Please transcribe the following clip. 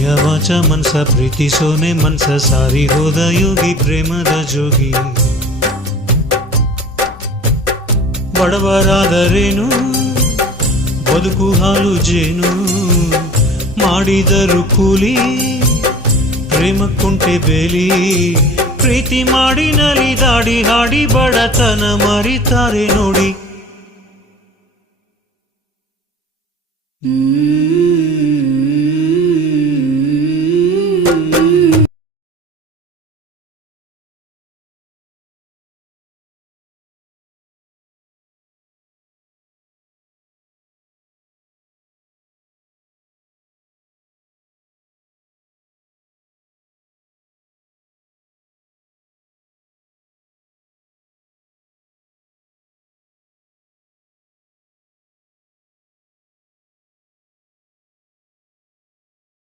ಕಾಯ ವಾಚ, ಮನಸ ಪ್ರೀತಿಸೋನೆ ಮನ್ಸ ಸಾರಿ ಹೋದ ಯೋಗಿ, ಪ್ರೇಮದ ಜೋಗಿ. ಬಡವರಾದರೇನು? ಬದುಕು ಹಾಲು ಜೇನು? ಮಾಡಿದರು ಕೂಲಿ? ಪ್ರೇಮಕ್ಕುಂಟೆ ಬೇಲಿ? ಪ್ರೀತಿ ಮಾಡಿ ನಲಿದಾಡಿ ಹಾಡಿ, ಬಡತನ ಮರಿತಾರೆ ನೋಡಿ.